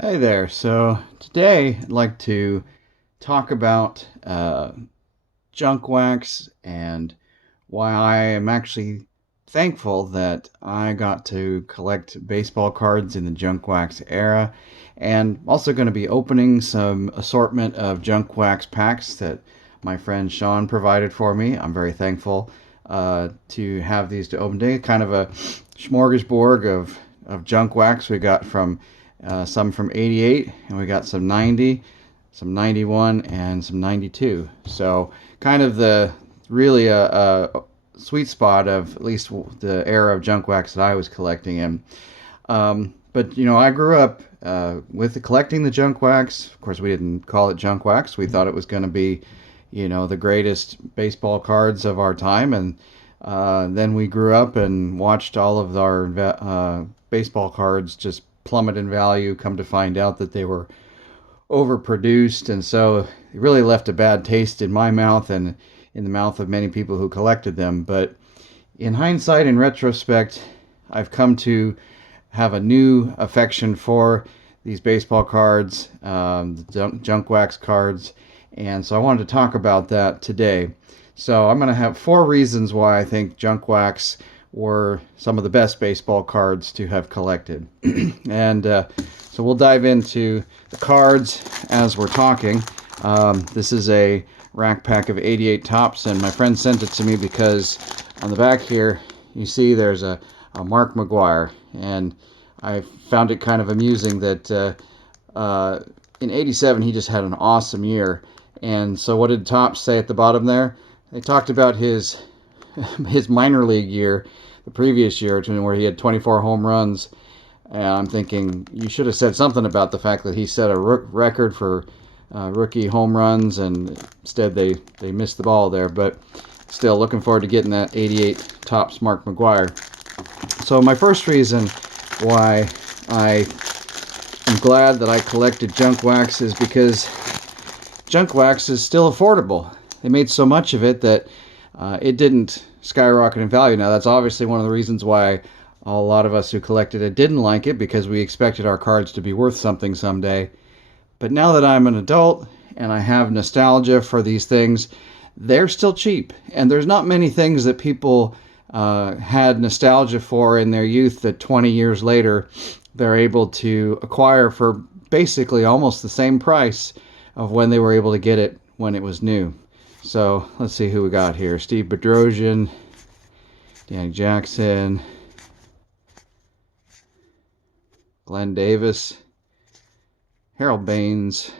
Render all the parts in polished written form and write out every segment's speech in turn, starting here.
Hey there. So today I'd like to talk about junk wax and why I am actually thankful that I got to collect baseball cards in the junk wax era, and also going to be opening some assortment of junk wax packs that my friend Sean provided for me. I'm very thankful to have these to open today. Kind of a smorgasbord of junk wax we got from some from 88, and we got some 90, some 91, and some 92. So kind of the really a sweet spot of at least the era of junk wax that I was collecting in. But I grew up with collecting the junk wax. Of course, we didn't call it junk wax. We thought it was going to be, the greatest baseball cards of our time. And then we grew up and watched all of our baseball cards just plummet in value. Come to find out that they were overproduced, and so it really left a bad taste in my mouth and in the mouth of many people who collected them. But in hindsight, in retrospect, I've come to have a new affection for these baseball cards, the junk wax cards, and so I wanted to talk about that today. So I'm going to have four reasons why I think junk wax were some of the best baseball cards to have collected. And so we'll dive into the cards as we're talking. This is a rack pack of 88 tops, and my friend sent it to me because on the back here you see there's a Mark McGwire, and I found it kind of amusing that in 87 he just had an awesome year. And so what did Topps say at the bottom there? They talked about his minor league year, the previous year, where he had 24 home runs. And I'm thinking, you should have said something about the fact that he set a record for rookie home runs, and instead they missed the ball there. But still, looking forward to getting that 88 Topps Mark McGwire. So my first reason why I am glad that I collected junk wax is because junk wax is still affordable. They made so much of it that it didn't skyrocket in value. Now, that's obviously one of the reasons why a lot of us who collected it didn't like it, because we expected our cards to be worth something someday. But now that I'm an adult and I have nostalgia for these things, they're still cheap. And there's not many things that people had nostalgia for in their youth that 20 years later they're able to acquire for basically almost the same price of when they were able to get it when it was new. So let's see who we got here. Steve Bedrosian, Danny Jackson, Glenn Davis, Harold Baines.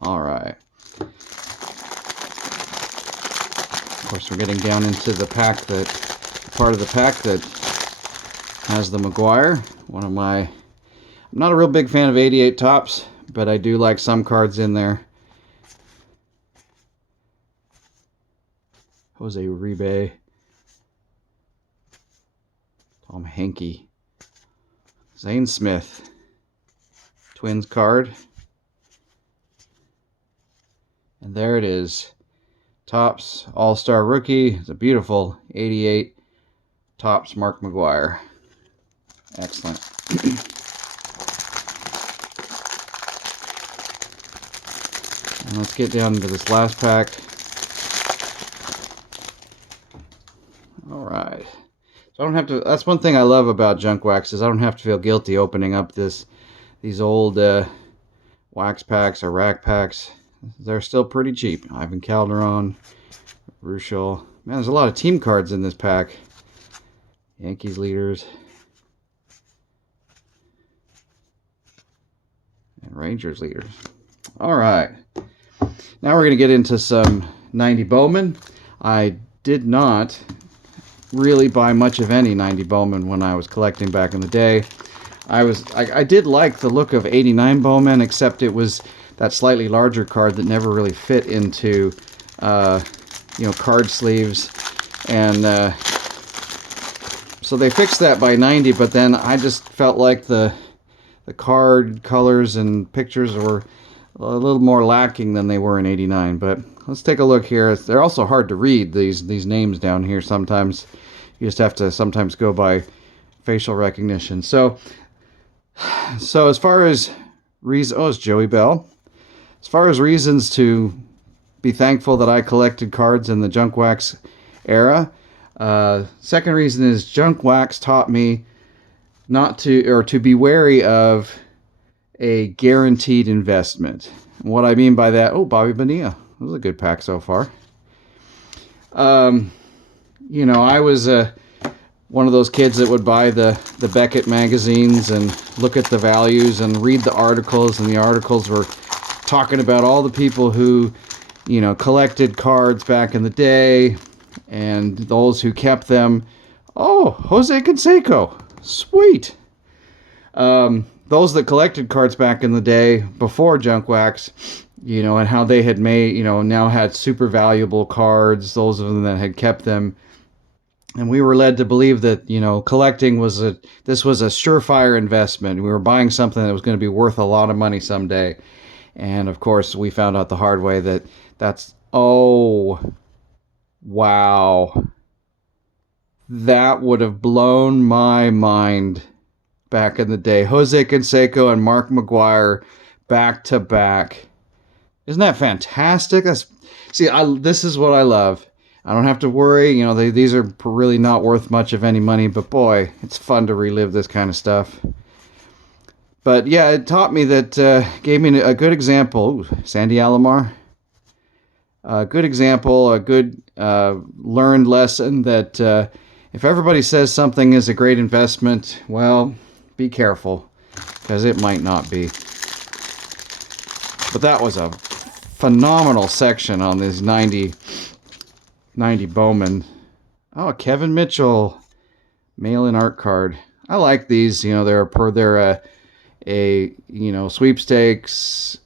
All right. Of course, we're getting down into the part of the pack that has the McGwire. I'm not a real big fan of 88 Topps, but I do like some cards in there. Jose Uribe, Tom Henke, Zane Smith, Twins card, and there it is. Topps All-Star Rookie. It's a beautiful 88 Topps Mark McGwire. Excellent. And let's get down into this last pack. All right. So I don't have to. That's one thing I love about junk wax, is I don't have to feel guilty opening up these old wax packs or rack packs. They're still pretty cheap. Ivan Calderon, Ruschel. Man, there's a lot of team cards in this pack. Yankees leaders. And Rangers leaders. All right. Now we're going to get into some 90 Bowman. I did not really buy much of any 90 Bowman when I was collecting back in the day. I did like the look of 89 Bowman, except it was that slightly larger card that never really fit into card sleeves, and so they fixed that by 90. But then I just felt like the card colors and pictures were a little more lacking than they were in 89. But let's take a look here. They're also hard to read, these names down here. Sometimes you just have to sometimes go by facial recognition. So So as far as reason, oh, it's Joey Bell. As far as reasons to be thankful that I collected cards in the junk wax era, second reason is junk wax taught me not to, or to be wary of a guaranteed investment. What I mean by that, oh, Bobby Bonilla. That was a good pack so far. Um, I was one of those kids that would buy the Beckett magazines and look at the values and read the articles, and the articles were talking about all the people who, collected cards back in the day and those who kept them. Oh, Jose Canseco. Sweet. Those that collected cards back in the day before junk wax, and how they had made, now had super valuable cards, those of them that had kept them. And we were led to believe that, collecting this was a surefire investment. We were buying something that was going to be worth a lot of money someday. And of course, we found out the hard way that oh, wow. That would have blown my mind back in the day. Jose Canseco and Mark McGwire back to back. Isn't that fantastic? This is what I love. I don't have to worry. These are really not worth much of any money, but boy, it's fun to relive this kind of stuff. But yeah, it taught me that, gave me a good example. Ooh, Sandy Alomar. A good example, a good learned lesson that if everybody says something is a great investment, well, be careful, because it might not be. But that was a phenomenal section on this 90 Bowman. Oh, Kevin Mitchell mail-in art card. I like these. They're a sweepstakes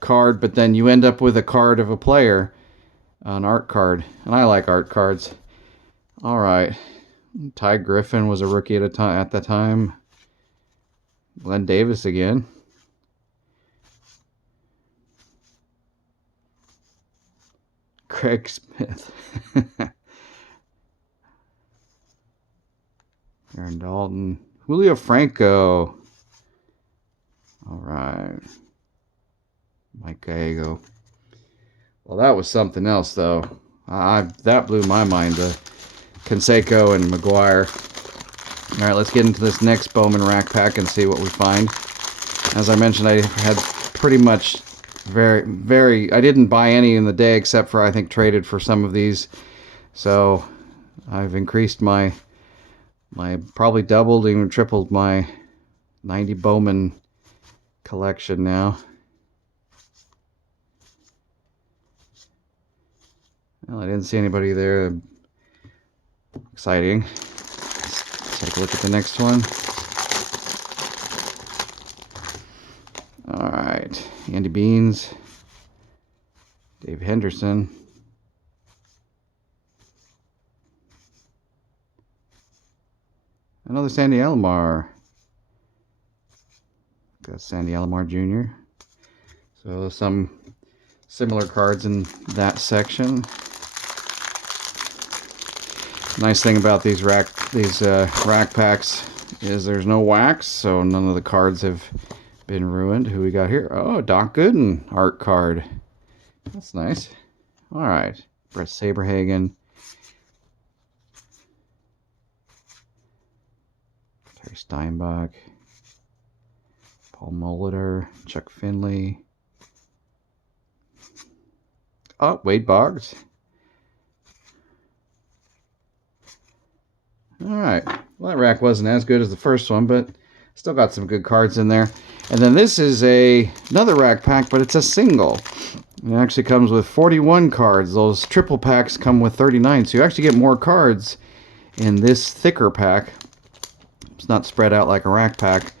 card, but then you end up with a card of a player, an art card, and I like art cards. All right, Ty Griffin was a rookie at the time. Glenn Davis again. Craig Smith. Aaron Dalton. Julio Franco. All right. Mike Gallego. Well, that was something else, though. That blew my mind, the Canseco and McGwire. All right, let's get into this next Bowman rack pack and see what we find. As I mentioned, I had pretty much I didn't buy any in the day except for, I think, traded for some of these. So I've increased my probably doubled, even tripled my 90 Bowman collection now. Well, I didn't see anybody there. Exciting. Let's take a look at the next one. All right, Andy Beans, Dave Henderson, another Sandy Alomar. Got Sandy Alomar Jr. So some similar cards in that section. Nice thing about these rack packs is there's no wax, so none of the cards have been ruined. Who we got here? Oh, Doc Gooden art card. That's nice. All right, Brett Saberhagen, Terry Steinbach, Paul Molitor, Chuck Finley. Oh, Wade Boggs. All right. Well, that rack wasn't as good as the first one, but still got some good cards in there. And then this is another rack pack, but it's a single. It actually comes with 41 cards. Those triple packs come with 39, so you actually get more cards in this thicker pack. It's not spread out like a rack pack.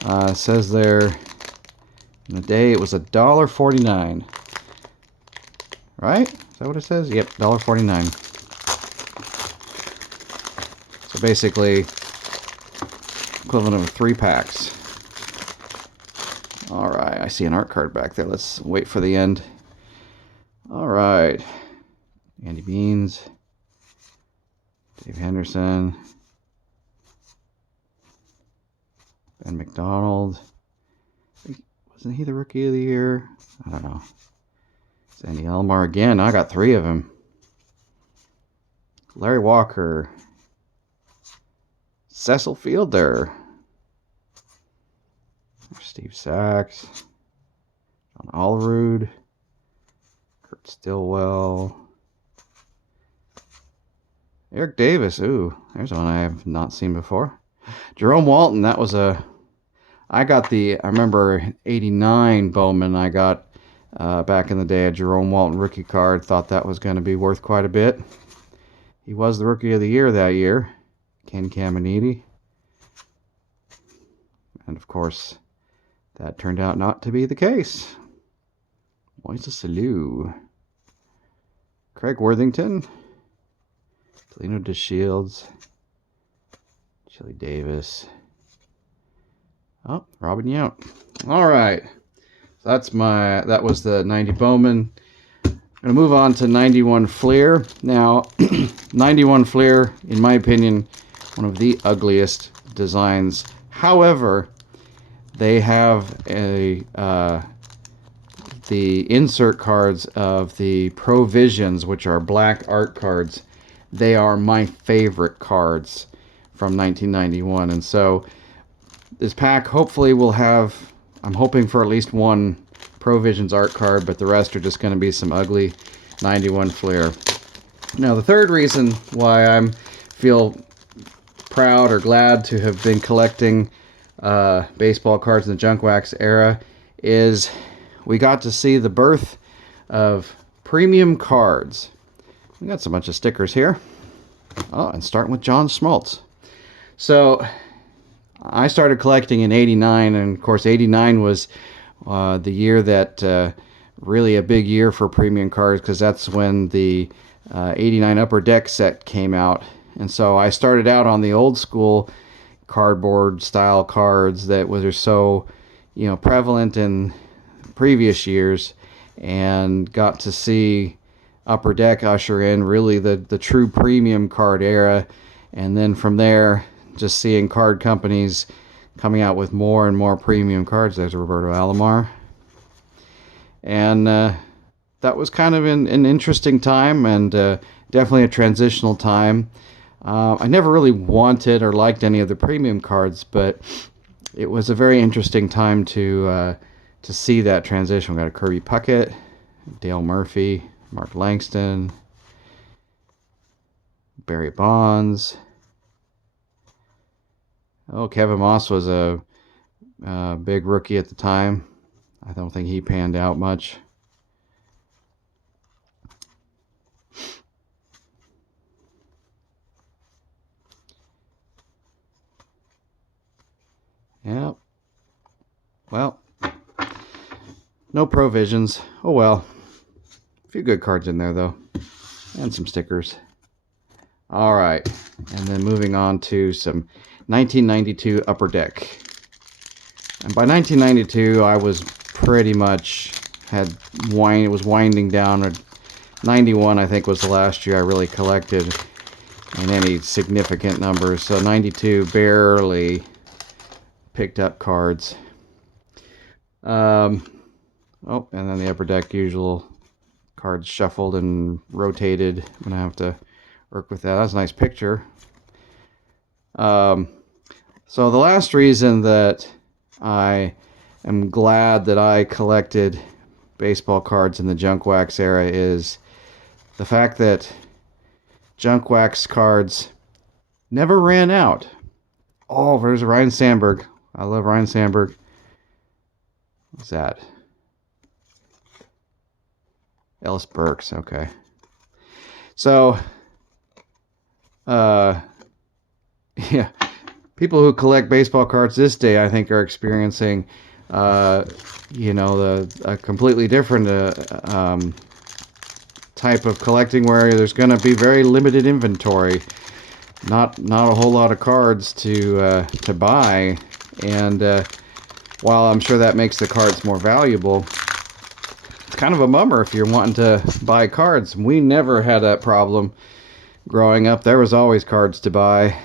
It says there in the day it was $1.49. Right? Is that what it says? Yep, $1.49. So basically, equivalent of 3 packs. All right, I see an art card back there. Let's wait for the end. All right, Andy Beans, Dave Henderson, Ben Ken McDonald. Wasn't he the Rookie of the Year? I don't know. Sandy Alomar again. I got 3 of them. Larry Walker. Cecil Fielder. Steve Sachs. John Olerud. Kurt Stillwell. Eric Davis. Ooh, there's one I have not seen before. Jerome Walton. That was I remember 89 Bowman I got back in the day, a Jerome Walton rookie card. Thought that was going to be worth quite a bit. He was the Rookie of the Year that year. Ken Caminiti. And of course, that turned out not to be the case. Moises Alou. Craig Worthington. Delino DeShields. Chili Davis. Oh, Robin Yount. All right. So that was the 90 Bowman. I'm going to move on to 91 Fleer. Now, 91 Fleer, in my opinion, one of the ugliest designs. However, they have the insert cards of the Provisions, which are black art cards. They are my favorite cards from 1991. And so this pack hopefully will have, I'm hoping for at least one Provisions art card, but the rest are just going to be some ugly 91 Fleer. Now, the third reason why I feel proud or glad to have been collecting baseball cards in the junk wax era is we got to see the birth of premium cards. We got a bunch of stickers here. Oh, and starting with John Smoltz. So I started collecting in 89, and of course 89 was the year that really a big year for premium cards, because that's when the 89 Upper Deck set came out. And so I started out on the old school cardboard style cards that were so, prevalent in previous years, and got to see Upper Deck usher in really the true premium card era. And then from there, just seeing card companies coming out with more and more premium cards. There's Roberto Alomar. And that was kind of an interesting time, and definitely a transitional time. I never really wanted or liked any of the premium cards, but it was a very interesting time to see that transition. We got a Kirby Puckett, Dale Murphy, Mark Langston, Barry Bonds. Oh, Kevin Moss was a big rookie at the time. I don't think he panned out much. Yeah. Well, no Provisions. Oh well. A few good cards in there, though. And some stickers. All right. And then moving on to some 1992 Upper Deck. And by 1992, I was pretty much it was winding down. 91, I think, was the last year I really collected in any significant numbers. So 92 barely picked up cards. And then the Upper Deck usual cards shuffled and rotated. I'm gonna have to work with that. That's a nice picture. So the last reason that I am glad that I collected baseball cards in the junk wax era is the fact that junk wax cards never ran out. Oh, there's Ryan Sandberg. I love Ryan Sandberg. What's that? Ellis Burks. Okay. So, yeah, people who collect baseball cards this day, I think, are experiencing, a completely different type of collecting, where there's going to be very limited inventory, not a whole lot of cards to buy, and while I'm sure that makes the cards more valuable, it's kind of a bummer if you're wanting to buy cards. We never had that problem growing up. There was always cards to buy.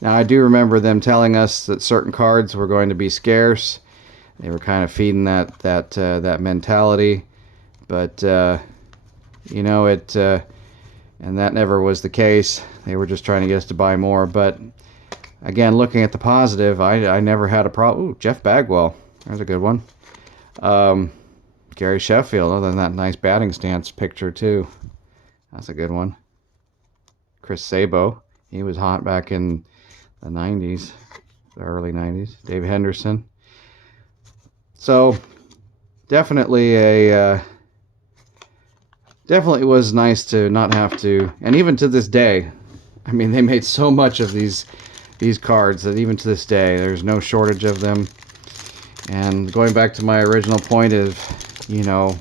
Now, I do remember them telling us that certain cards were going to be scarce. They were kind of feeding that mentality, but you know it, and that never was the case. They were just trying to get us to buy more. But again, looking at the positive, I never had a problem. Ooh, Jeff Bagwell, there's a good one. Gary Sheffield, other than that nice batting stance picture too. That's a good one. Chris Sabo, he was hot back in the 90s, the early 90s. Dave Henderson. So definitely definitely was nice to not have to, and even to this day, I mean, they made so much of these cards that even to this day there's no shortage of them. And going back to my original point of, you know,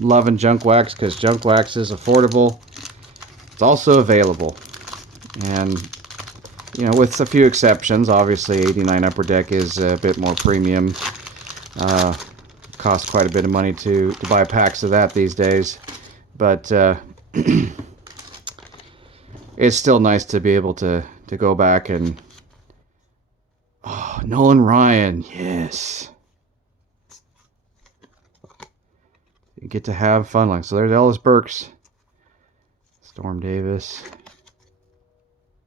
loving junk wax, because junk wax is affordable, it's also available, and you know, with a few exceptions. Obviously 89 Upper Deck is a bit more premium. Costs quite a bit of money to buy packs of that these days, but it's still nice to be able to go back and, oh, Nolan Ryan, yes, you get to have fun. Like, so there's Ellis Burks, Storm Davis,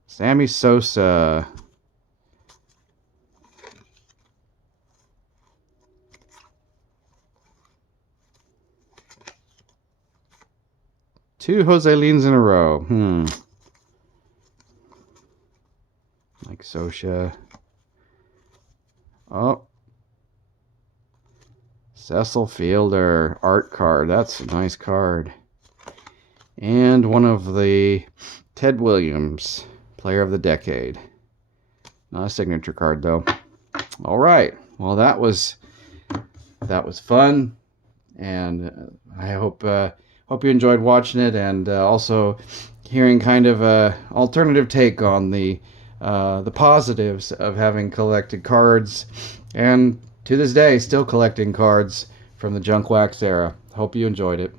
Sammy Sosa, two Jose Leans in a row. Like Socha. Oh, Cecil Fielder art card. That's a nice card. And one of the Ted Williams, Player of the Decade. Not a signature card though. All right. Well, that was fun, and I hope you enjoyed watching it, and also hearing kind of a alternative take on the positives of having collected cards, and to this day still collecting cards from the junk wax era. Hope you enjoyed it.